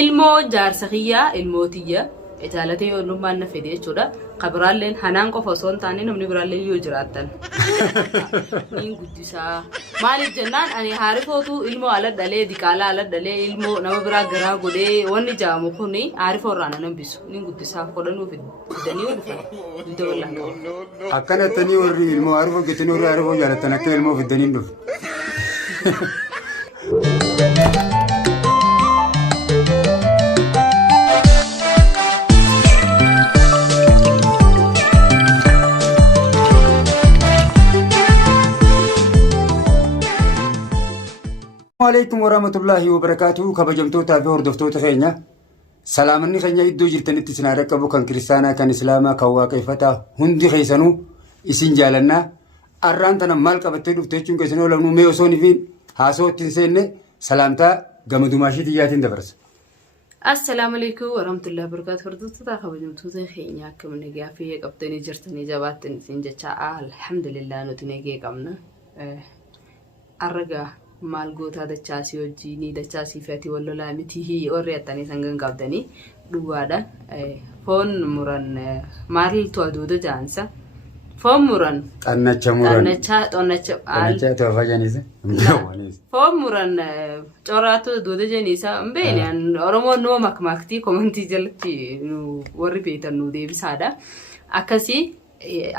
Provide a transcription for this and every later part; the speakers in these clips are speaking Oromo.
ilmoo jaarsa kiyyaa ilmootiyya jaalatee oolummaan na fedhe jechuudha. Qabraalleen hanaan qofa osoo hin taane namni biraallee yoo jiraatan niin guddisaa. Maaliif jennaan ani haarifootu ilmoo ala dhalee diqaalaa ala dhalee ilmoo nama biraa garaa godhee wanni jaamu kuni haarifoo irraa na nambisu. Niin guddisaaf godhanuu fidanii dhufan. Dudda wallaan qabu. Akkanatti warri ilmoo haarifoo getanii warri haarifoo jaalatan akka ilmoo fidanii dhufu. عليكم ورحمة الله وبركاته كبجمتوتا في هردفتوتا خينيا سلامني خينيا يدو جرتني تسنا ركبو كان كريستانا كان إسلاما كوا كيفتا هندي خيسانو إسين جالنا أرانتنا مال كبتدو تيجون كيسانو لونو ميوسوني فين هاسو تنسيني سلامتا جمدو ماشي تيجاتين دبرس السلام عليكم ورحمة الله وبركاته هردفتوتا كبجمتوتا خينيا كم نجا فيه كبتني جرتني جباتني سنجتا الحمد لله نتنجي كمنا أرجع maalgoota dachaasii wajjini dachaasii fati wallola mitihi warri attanii sangan qabdanii dhugaadha. Foon muran maaltu aduuda jaansa foon muran xannacha toofajanisa foon muran coraatu aduuda janisa mbeenyaan oromoon noo makmaaktii komantii jalatti warri beekan nu deebisaadha. Akkasii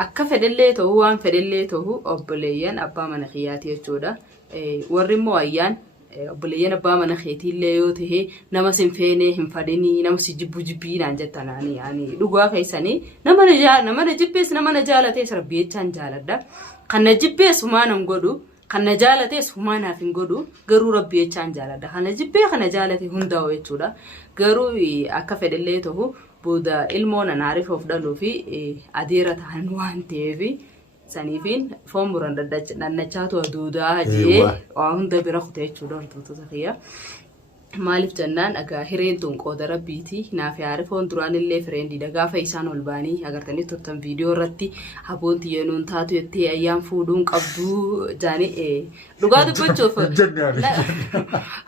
akka fedhellee ta'uu waan fedhellee ta'uu obboleeyyan abbaa mana kiyyaati jechuudha. warri immoo ayyaan obboleeyyan abbaa mana keetiillee yoo ta'e nama sinfeenee hin fadhinii nama si jibbiinaan jettanaani yaani dhugaa keessanii nama na jibbees nama na jaalatees rabbi jechaan jaaladha. Kan na jibbees humaanan godhu kan na jaalatees humaanaaf hin godhu garuu rabbi jechaan jaaladha. Kan na jibbee kan na jaalate hundaa'u jechuudha. Garuu akka fedhellee ta'u booda ilmoon anaariif of dhaluu fi adeera ta'an waan ta'eef sanifin foon muran daddachaatu aduudaa jee waa hunda bira kutee jechuudha hordoftota kiyya. Maaliif jennaan dhagaa hireen tun qooda rabbiiti naaf yaari foon duraan illee fireendii gaafa isaan ol baanii agartanii turtan viidiyoo irratti aboonti yenuun taatu jettee ayyaan fuudhuun qabduu jaanii dhugaa dubbachuuf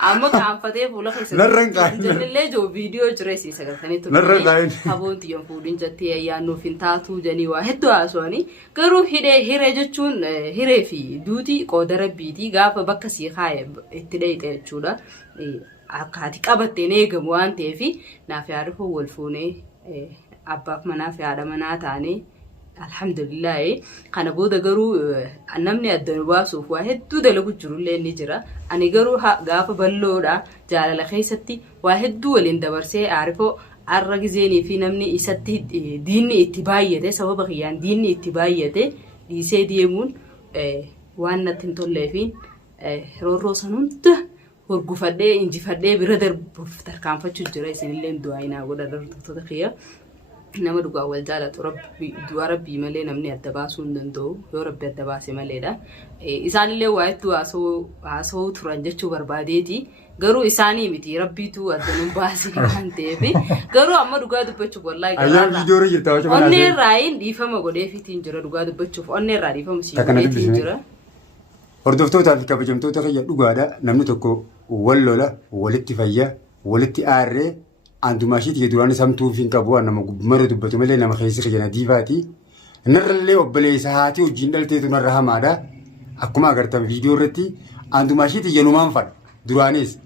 amma kaanfatee fuula keessatti jennillee joo viidiyoo jireessiis agartanii turtan aboonti yen fuudhuun jettee ayyaan nuuf hin taatu janii waa hedduu haasawanii garuu hiree jechuun hiree fi duuti qooda rabbiiti gaafa bakka sii kaa'e itti dheeyite jechuudha. Akkaati qabattee eegamu waan ta'eef naaf yaaduu wal fuunee abbaaf manaa fi haadha manaa taanee alhamdulillah kana booda garuu namni adda baasuuf waa hedduu dalagu jirullee ni jira. Ani garuu gaafa balloodha jaalala keessatti waa hedduu waliin dabarsee aarifoo arra gizeenii fi namni isatti diinni itti baay'ate sababa kiyyaan diinni itti baay'ate dhiisee deemuun waan natti hin tolleefiin roorroo san hunda gurgufadhee injifadhee bira darbuuf tarkaanfachuu jira. Isinillee du'aayinaa godha dartoota kiyya nama dhugaa wal jaalatu du'a rabbii malee namni adda baasuu hin danda'u yoo rabbi adda baase maleedha. Isaanillee waa hedduu haasawuu turan jechuu barbaadeeti garuu isaanii miti rabbiitu adda nu baase waan ta'eef garuu amma dhugaa dubbachuuf wallaahi onneerraayin dhiifama godheefiitiin jira dhugaa dubbachuuf onneerraa dhiifama siifiitiin jira. Hordoftoota fi kabajamtoota kiyya dhugaadha namni tokko wal lola walitti fayya walitti aarree antumaashiitii duraan samtuuf hin qabu nama mara dubbatu malee nama keessi kiyana diivaati. Narrallee obboleessa haati wajjin dhalteetu narra hamaadha. Akkuma agartan viidiyoo irratti antumaashiitii yenumaan fadha duraanis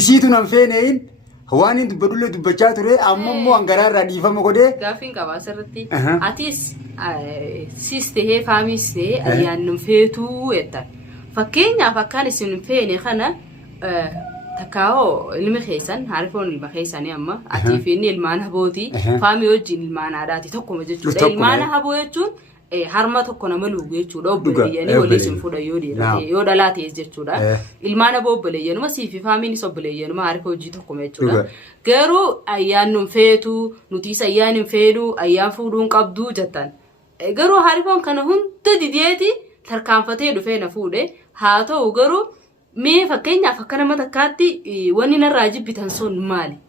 isiitu nan feeneen waan hin dubbadullee dubbachaa ture amma immoo hangaraarraa dhiifama godhee gaaffiin qaba asirratti atis sis tahee faamis tahee ayyaan nun feetuu jettan fakkeenyaaf akkaan isin feene kana takkaa'oo ilmi keessan haarifoon ilma keessanii amma atii fi inni ilmaan habooti faamii wajjin ilmaan aadaati tokkuma jechuudha. Ilmaan haboo jechuun harma tokko nama lugu jechuudha. Obboleeyyanii waliin sin fuudha yoo dhalaa ta'es jechuudha. Ilmaan haboo obboleeyyanuma siifi faamiinis obboleeyyanuma haarifa hojii tokkuma jechuudha. Garuu ayyaan nun feetuu nutiis ayyaan hin feeduu ayyaan fuudhuun qabduu jettan. Garuu haarifoon kana hunda dideeti tarkaanfatee dhufee na fuudhe haa ta'u garuu mee fakkeenyaaf akka nama takkaatti wanni narraa jibbitan sun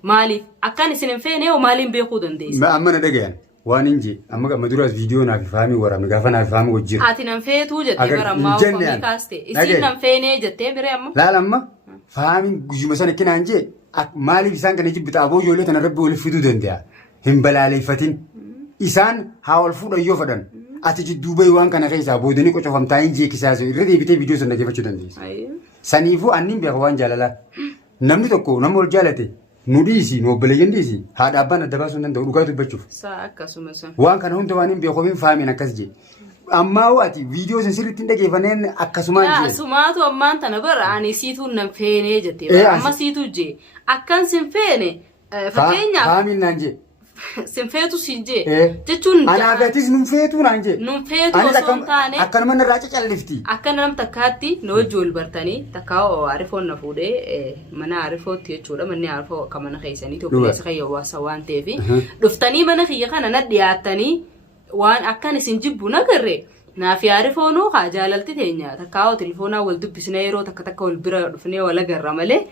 maaliif akkaan isin hin feene yoo maaliin beekuu dandeessa? Amma na dhagayan waan inji amma maduraas viidiyoo naaf faamii waraabne gaafa naaf faamii wajjin. Ati nan feetuu jettee barammaa uffamii kaaste isin nan feenee jettee biree amma? Laala amma فاهمين جزء مثلا كنا عنجي مالي بيسان كان يجيب بتابو جولة أنا ربي ولي فدو دنديا هم بلالي فتين إسان هاول فودا يوفدان أتجي دبي وان كان غير سابودني كوشة فمتاين جي كساسو يردي بيتي فيديو سنة كيف تشودنديس سنيفو أنيم بيخوان جاللا نمني تكو نمول جالتي نوديسي نوبليجنديسي هذا أبانا دباسون دندو ركاتو بتشوف ساكا سمسا وان كان هم توانين بيخوين فاهمين أكاسجي أما وقتي فيديو سنسير تندا كيفانين أكاسمان جي سماتو أمان تنبر أني سيتو نمفيني جتي أما سيتو جي أكان سنفيني فكينيا فاهمين نانجي سنفيتو سنجي تجون أنا أبتيس نمفيتو نانجي نمفيتو وسنتاني أكان من الراجع كاللفتي أكان نم تكاتي نوجول برتاني تكاو عارفون نفودي منا عارفو تيجولا مني عارفو كمان خيساني تو بليس خيو واسوان تيفي دفتاني منا خيا خانا ندياتاني وان أكان سنجيبو نغري نافي عارفونو خاجالتي تينيا تكاو تلفونا والدبسنيرو تكتكا والبرا دفني ولا غرامله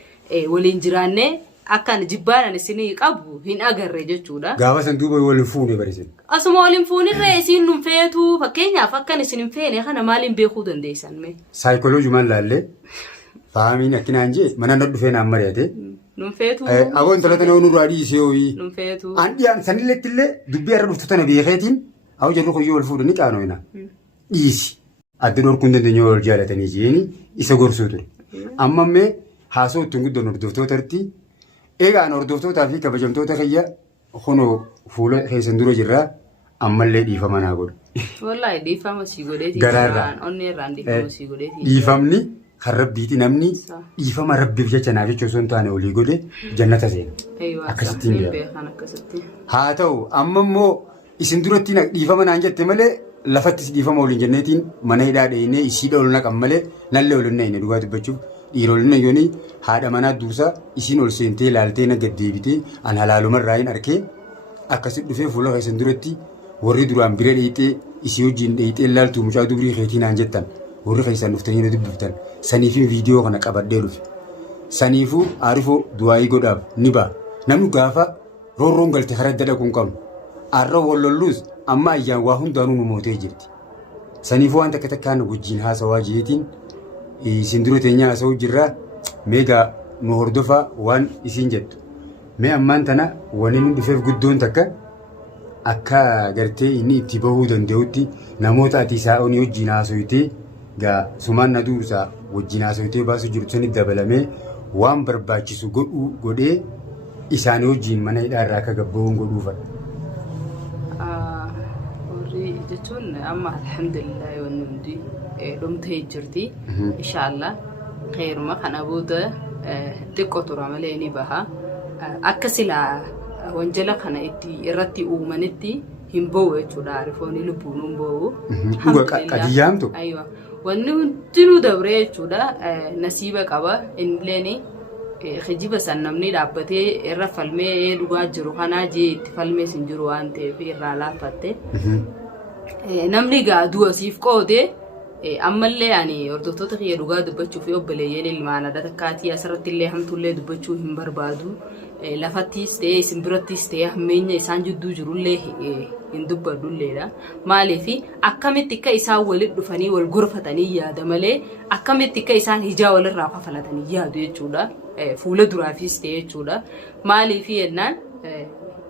ولينجراني أكان جبانا نسيني قبو هين أجر جتودا. قابا سندوبي والفوني بريسين. أسمع والفوني رئيسين نمفيتو فكينيا فكان نسين فيني خنا مالين بيخودن ديسان مي. سايكولوجي من لالله فاهمين أكين أنجي منا ندو فينا أمرياتي. نمفيتو. أقول ثلاثة نونو رادي سيوي. نمفيتو. عندي أن سنة لتلة دبي أرد فتنا بيخيتين أو جلو خيو الفود نكانو هنا. إيش أدنور كندن دنيور جالة نيجيني إسقور سودو. أما مي حاسو تنقد دنور دفتو ترتي. إيجا نوردوفتو تافي كبجمتو تخيّا خنو فولا خيسندرو جرا أمّل ديفا منا قول. والله ديفا ما سيقولتي. غرارا. أني رانديفا ما سيقولتي. ديفامني خرب ديتي نمني. ديفا ما ربي بيجا تناجي تشوسون تاني ولي قولي جنة زين. أيوة. أكستين بيا. أنا كستين. هاتو أمّا مو إسندرو تينا ديفا منا أنجت تملي لفتس ديفا مولين جنتين منا يدا دينه إسيدا ولنا كملي نلله ولنا إنه دوغات بتشوف. dhiirolina yooni haadha manaa duusaa isiin ol seentee laaltee na gaddeebitee an halaaluma irraayin arkee akkasitti dhufee fuula keessan duratti warri duraan bira dheeyxee isii wajjin dheeyxee laaltuu mucaa dubrii keetii naan jettan warri keessan dhuftanii na dubbiftan saniifin viidiyoo kana qabadhee dhufe saniifuu aarifoo du'aayii godhaaf ni ba'a namni gaafa roorroon galte haradda dhaquun qabnu arra wallolluus amma ayyaan waa hundaanuu nu mootee jirti saniifuu waan takka takkaan wajjin haasawaa jeetiin Sinduro teenya asoo jirra meegaa nu hordofa waan isiin jettu mee ammaan tana wani nu dhufeef guddoon takka akka gartee inni itti bahuu danda'utti namoota ati isaa onii wajjin haasoytee gaa sumaan na duusaa wajjin haasoytee baasuu jirtu sani dabalamee waan barbaachisu godhee isaanii wajjin mana hidhaa irraa akka gabbaa'uun godhuufadha. jechuun amma alhamdulillah wanni hundi dhumtee jirti inshallah khayruma kana booda xiqqoo tura malee ni baha akka silaa wanjala kana itti irratti uumanitti hin bo'u jechuudha arifoonni lubbuun hin bo'u qadiyyaamtu aywa wanni hundinuu dabree jechuudha nasiiba qaba inleeni khijiba san namni dhaabbatee irra falmee dhugaa jiru kanaa jee itti falmee sin jiru waan ta'eef irraa laaffatte namni gaa du'a siif qoode ammallee ani hordoftoota kiyya dhugaa dubbachuuf obboleeyyan ilmaan adda takkaatii asirratti illee hamtuullee dubbachuu hin barbaadu lafattis ta'ee isin birattis ta'ee hammeenya isaan jidduu jirullee hin dubbadulleedha maaliif akkamitti akka isaan walitti dhufanii wal gorfatanii yaada malee akkamitti akka isaan hijaa walirraa kafalatanii yaadu jechuudha fuula duraafis ta'ee jechuudha maaliif yennaan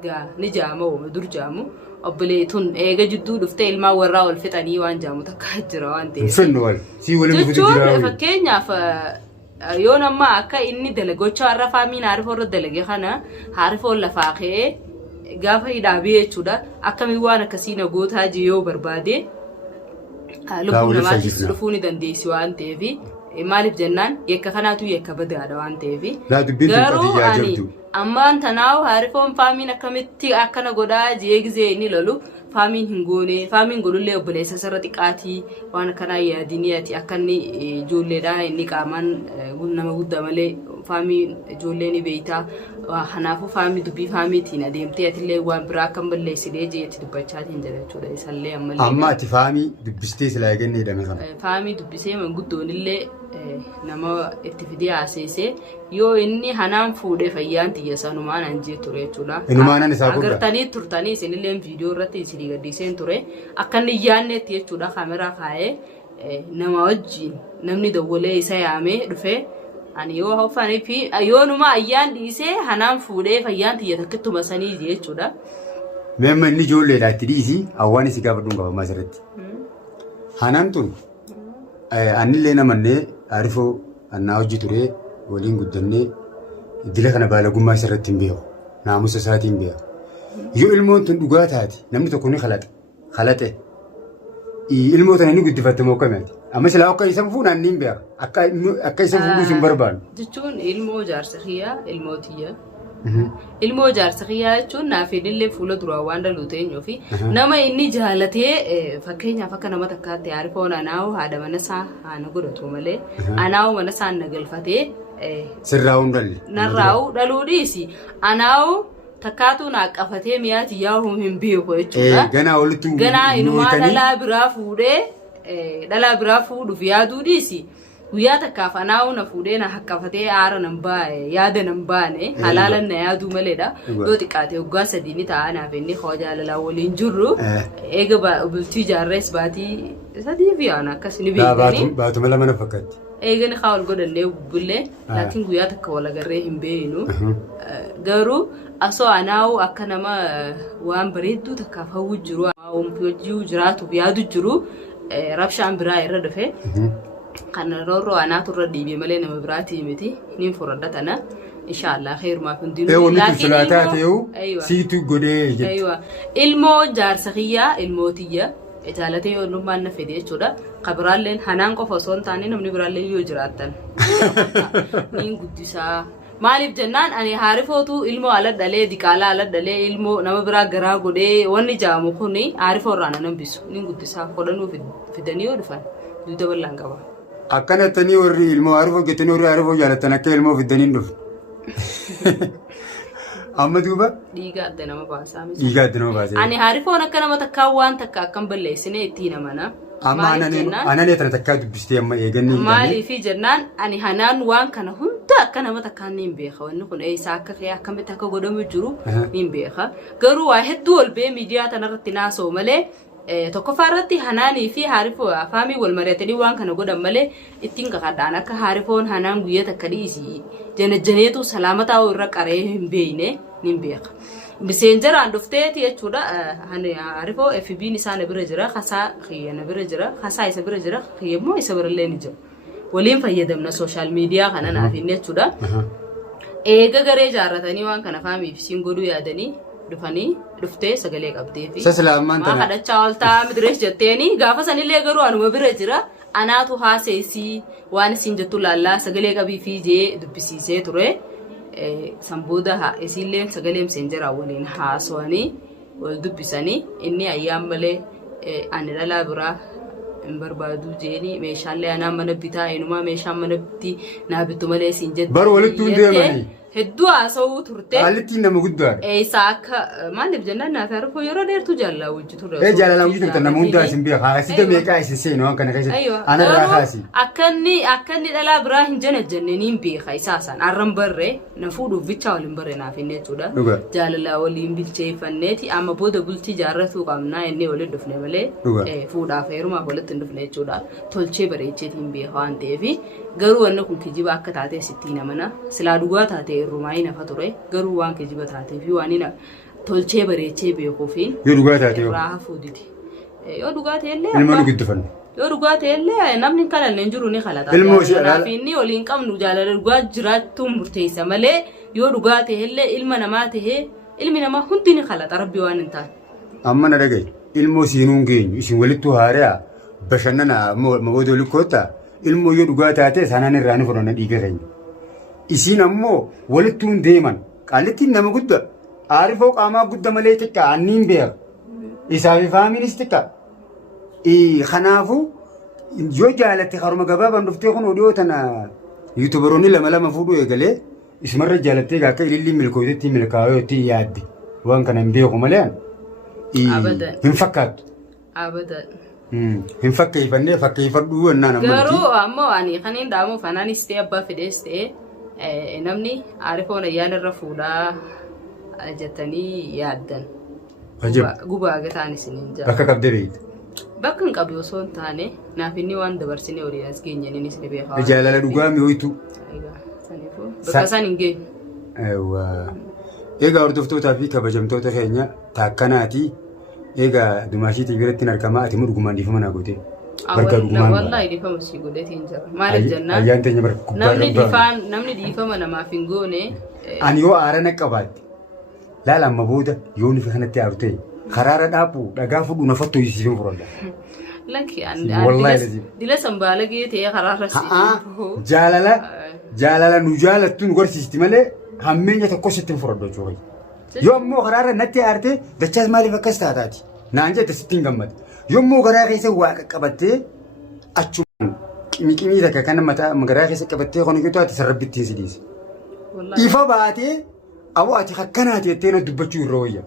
gaa ni jaama dur jaamu obboleetun eega jidduu dhuftee ilmaa warraa wal fixanii waan jaamu takka jira waan ta'eef. Finnu wal si waliin dhufu jira. Jechuun fakkeenyaaf yoo nama akka inni dalagochaa har'a faamiin harifoo irra dalage kana harifoo lafaa ka'ee gaafa hidhaabee jechuudha akkamiin waan akkasii nagootaa yoo barbaade lubbuu namaatiif dhufuu ni dandeessi waan ta'eef maaliif jennaan yakka kanaatu yakka badaadha waan ta'eef. Garuu ani ammaan tanaawu harifoon faamiin akkamitti akkana godhaa jee gizee inni lolu faamiin hin goone faamiin godhullee obboleessa sarara xiqqaatii waan akkanaa yaadinii ati akka inni ijoolleedhaan inni qaamaan nama guddaa malee faamiin ijoollee ni beeytaa kanaafuu faamii dubbii faamiitiin adeemtee atillee waan biraa akka hin balleessinee jeetti dubbachaatiin jira jechuudha isallee ammallee. Amma ati faamii dubbistee silaa eegannee hidhame kana. Faamii dubbisee manguddoonillee nama itti fidee haasessee yoo inni hanaan fuudhee fayyaan tiyya sanumaan anjee ture jechuudha. Inumaanan isaa guddaa. Agartanii turtanii isinillee viidiyoo irratti isinii gaddiseen ture akka inni yaanneetti jechuudha kaameraa kaa'ee nama wajjin namni dawwalee isa yaamee dhufee Ani yoo hofanii fi yoo numa ayyaan dhiisee hanaan fuudhee fayyaan xiyyeeffatu masanii jechuudha. Memma inni ijoolleedhaa itti dhiisi hawwaan isi gaafa dhuunfaa maasirratti. Hanaan tun anillee namannee arifoo annaa hojii turee waliin guddannee dila kana baalagummaa isarratti hin beeku. Naamusa isaatiin hin beeku. Yoo ilmoon tun dhugaa taate namni tokko ni khalaxe. Ilmoo tana inni guddifatte moo akkamiiti? Amma silaa akka isa fuudhan ni hin beeku. Akka isa fuudhuus hin barbaadu. Jechuun ilmoo jaarsa kiyyaa ilmootiyya. Ilmoo jaarsa kiyyaa jechuun naaf illee fuula duraa waan dhaluu ta'eenyuu fi nama inni jaalatee fakkeenyaaf akka nama takkaatti Arifoon anaa'u haadha mana isaa haana godhatu malee anaa'u mana isaa na galfatee sirraa'uun dhalle. Narraa'u dhaluu dhiisi. Anaa'u takkaatu na qafatee miyaati yaa'uu hin beeku jechuudha. Ganaa inumaa dhalaa biraa fuudhuuf yaaduu dhiisi. Guyyaa takkaaf anaa'u na fuudhee na haqqafatee aara nan baane yaada nan baane halaalan na yaaduu maleedha. Yoo xiqqaate waggaa 3 ni ta'a naaf inni hoo jaalalaa waliin jirru eega bultii jaarrees baatii 3 fi aan akkas ni beekani. Baatuma lama na fakkaatti. Eegani haa wal godhannee bubbullee laakiin guyyaa takka wal agarree hin beeknu. Garuu asoo anaa'u akka nama waan bareedduu takkaaf hawwu jiru hojii jiraatuuf yaadu jiru rabshaan biraa irra dhufe. Kan rooroo anaatu irra dhiibee malee nama biraatii miti niin fudhatatana inshallah khairumaaf hundinuu laakiin siitu godhee jettu ilmoo jaarsa kiyyaa ilmootiyya jaalatee yoo lummaan na fedhe jechuudha qabiraalleen hanaan qofa osoo hin taane namni biraallee yoo jiraattan niin guddisaa maaliif jennaan ani Arifootu ilmoo ala dhalee diqaalaa ala dhalee ilmoo nama biraa garaa godhee wanni jaamu kuni Arifoo irraa na nambisu niin guddisaa fudhanuu fidanii yoo dhufan duuda bal'aan qaba. Akkanatanii warri ilmoo Arifoo geetanii warri Arifoo jaalatan akka ilmoo fidanii dhufu. Amma duuba. Dhiiga adda nama baasaa. Dhiiga adda nama baasaa. Ani Arifoon akka nama takkaa waan takka akkam balleessine ittiin amana. Amma ananee tana takkaa dubbistee amma eegannii. Maaliifi jennaan ani hanaan waan kana hunda akka nama takkaa ni hin beeka wanni kun eessaa akka kee akkamitti akka godhamu jiru ni hin beeka. Garuu waa hedduu ol bee miidiyaa tanarratti naasoo malee. Tokkoffaa irratti hanaanii fi Arifoo afaamii wal mari'atanii waan kana godhan malee ittiin qaqadhaan akka Arifoon hanaan guyyaa takka dhiisi janeetu salaamataa irra qaree hin beekne ni beeka. Miseenjeraan dhufteeti jechuudha Arifoo FB'n isaa na bira jira hasaa xiyya na bira jira hasaa isa bira jira xiyyammoo isa birallee ni jira. Waliin fayyadamna sooshaal miidiyaa kana naaf inni jechuudha. Eega garee jaarratanii waan kana afaamiif siin godhuu yaadanii. Dhufanii dhuftee sagalee qabdee fi sasalaamaan tana kadhachaa oltaa midrees jetteeni gaafa sanillee garuu anuma bira jira anaatu haaseesii waan isin jettu laallaa sagalee qabii fi jee dubbisiisee ture sanbooda isiillee sagalee miseenjeraa waliin haasawanii wal dubbisanii inni ayyaan malee ani dhalaa biraa hin barbaadu jeeni meeshaalee anaan mana bitaa eenyumaa meeshaan mana bitti naa bittu malee siin jettu bar walitti hundeemanii. Hedduu haasawuu turte. Haalli nama guddaadha. Isa akka maaliif jennaan naaf Arifoo yeroo dheertuu jaalala wajji ture. Jaalala wajji turte nama hundaa isin beeka. Asii meeqaa isin seenu waan kana keessatti. Anarraa kaasi. Akka inni dhalaa biraa hin jenne niin beeka isaasaan arran barree na fuudhuuf bicha waliin barree naaf inni jechuudha. Jaalala waliin bilcheeffanneeti amma booda bultii jaarratuu qabnaa inni waliin dhufne malee fuudhaaf heerumaaf walitti hin dhufne jechuudha. Tolchee bareecheetiin beeka waan ta'eef garuu wanni kun kijiba akka taatee sittiin amana silaa dhugaa taatee irrumaayii nafa ture garuu waan kijiba taatee fi waan tolchee bareechee beekuufiin yoo dhugaa taatee irraa hafuuditi yoo dhugaa ta'ellee ilma guddifanne yoo dhugaa ta'ellee namni hin kalallee hin jiru ni kalata kanaaf inni waliin qabnu jaalala dhugaa jiraachuun murteessa malee yoo dhugaa ta'ellee ilma namaa ta'ee ilmi namaa hundi ni kalata rabbi waan hin taane. Amma na dhagaye ilmoo siinuun geenyu isin walittu haaraa bashannana maboodoo likkoota. Ilmoo yoo dhugaa taate sanaan irraa ni fudhanna dhiiga keenya. Isiin ammoo walittuun deeman qaallitiin nama guddaa Arifoo qaamaa guddaa malee xiqqaa anniin beeka. Isaa fi faamiinis xiqqaa. Kanaafuu yoo jaalatte haruma gabaabaan dhuftee kun oduu tana yuutubaroonni lama fuudhuu eegalee isumarra jaalattee akka ilillii milkootetti milkaa'ootti yaadde waan kana hin beeku malee hin fakkaattu. Hin fakkeeffannee fakkeeffadhuu wannaa nama. Garuu ammoo ani kan hin dhaamuuf anaanis ta'e abbaa fidees ta'e namni Arifoon ayyaana irra fuudhaa jettanii yaaddan. Gubaa gataan isiniin jira. Bakka qabdee beekta. Bakka hin qabu osoo hin taane naaf inni waan dabarsinee horii as geenyaniinis ni beekaa. Jaalala dhugaa mi'ooytu. Bakka isaan hin geenye. Egaa hordoftootaa fi kabajamtoota keenya taakkanaati. Egaa dumaashiitii biratti argamaa ati dhugumaan dhiifama naa goote. Barka dhugumaan. Wallahi dhiifama si godheetiin jira. Maaliif jennaan? Ayyaan teenya barka gubbaa. Namni dhiifama namaaf hin goone. Ani yoo aara qabaatti. Laala amma booda yoo nufi kanatti aaru ta'e karaara dhaabu dhagaa fudhu nafattu isiifin furadha. Lakki dila sambaala geetee karaarra si. Jaalala nu jaalattu nu gorsiisti malee hammeenya tokko sitti hin furadhu jechuudha. Yoo ammoo karaarra natti aarte dachaas maaliif akkas taataati? Naan jette sitti hin gammada. Yoo ammoo garaa keessa waa qaqqabattee achumaan qimii takka kan garaa keessa qabattee qonoqeetu ati sarrabbittiin si dhiise. Ifa baatee awwa ati akkanaati jettee na dubbachuu irra wayya.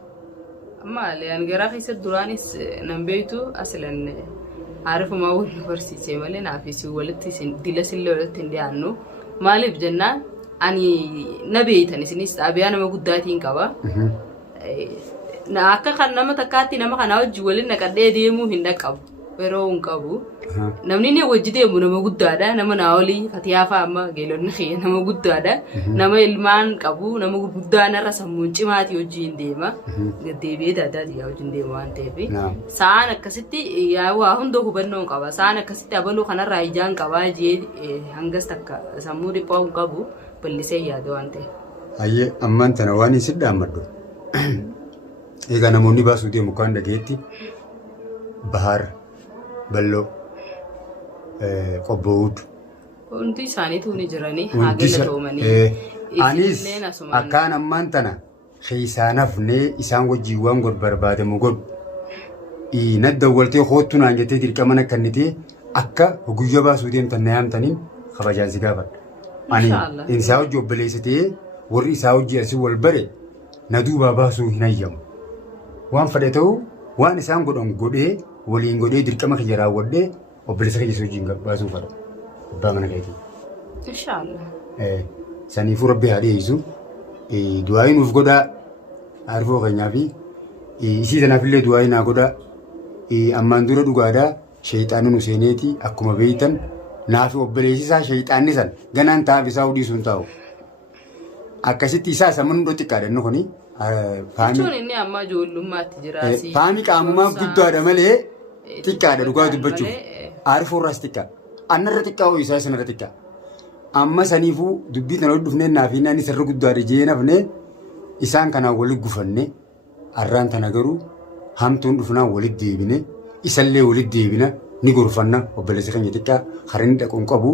Maali an garaa keessa duraanis nan beektu asilan aarifuma waliin barsiisee malee naafis walitti dila sillee walitti hin dhiyaannu. Maaliif jennaan ani na beeytan isinis xaabiyaa nama guddaatiin qaba. Akka kan nama takkaatti nama kanaa wajji waliin naqadhee deemuu hin dhaqqabu. Yeroo hin qabu. Namni ni wajji deemu nama guddaadha. Nama naa olii Fatiyaafa amma geelonni kiyya nama guddaadha. Nama ilmaan qabu nama guddaan irra sammuun cimaatii wajjiin deema. Gaddeebi'ee daadaatii wajjiin deema waan ta'eef. Sa'aan akkasitti waa hunda hubannoo qaba. Sa'aan akkasitti abaluu kanarraa ijaan qabaa jee hangas takka sammuu dhiphaa hin qabu bal'isee yaada waan ta'eef. Hayyee ammaan tana waan isin dhaammadhu. Egaa namoonni baasuu deemu kan dhageetti Bahar Balloo Qobboowud. Hundi isaaniitu ni jiranii haa galatoomanii. Anis akkaan ammaan tana keessaan hafnee isaan wajjin waan barbaadamu godhu. Nadda waltee hoottu naan jettee dirqama akka inni ta'e akka guyyaa baasuu deemtan na yaamtaniin kabajaan si gaafadha. Ani isaa hojii obboleessa ta'ee warri isaa hojii asii wal bare na duubaa baasuu hin ayyamu. Waan fedhe ta'u waan isaan godhan godhee waliin godhee dirqama kiyya raawwadhee obboleessa kiyya wajjin baasuu fedha. Abbaa mana keetii. Inshaallah. Saniifuu rabbi haa dhiyeessu. Du'aayi nuuf godhaa aarifoo keenyaa fi isii sanaafillee du'aayi naa godhaa. Ammaan dura dhugaadhaa sheexaanni nu seeneeti akkuma beeytan naafi obboleessi isaa sheexaanni san ganaan taa'aaf isaa hudii sun taa'u. Akkasitti isaa isa manuu xiqqaadha inni kuni. Jechuun inni amma ijoollummaatti jiraasi. Faami qaamumaa guddaadha malee xiqqaadha dhugaa dubbachuuf. Aarifoo irraas xiqqaa. Annarra xiqqaa hoo isaa sanarra xiqqaa. Amma saniifuu dubbii kana walitti dhufnee naafi naanni sarara guddaadha jee nafnee isaan kanaan walitti gufanne arraan tana garuu hamtuun dhufnaan walitti deebine isallee walitti deebina ni gorfanna obboleessa keenya xiqqaa harinni dhaquun qabu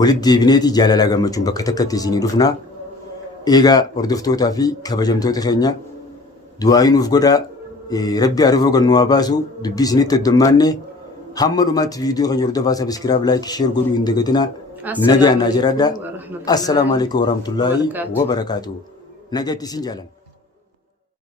walitti deebineeti jaalala gammachuun bakka takkatti isinii dhufnaa. Egaa hordoftootaa fi kabajamtoota keenya du'aayi nuuf godhaa rabbi aarifoo gannu waa baasu dubbii isinitti heddummaanne hamma dhumaatti viidiyoo keenya hordofaa sabiskiraab laayik sheer godhuu hin dagatinaa. Nagaan naa jiraadhaa. Assalaamu alaikum warahmatullaahi wabarakaatuhu. Nagatti isin jaalan.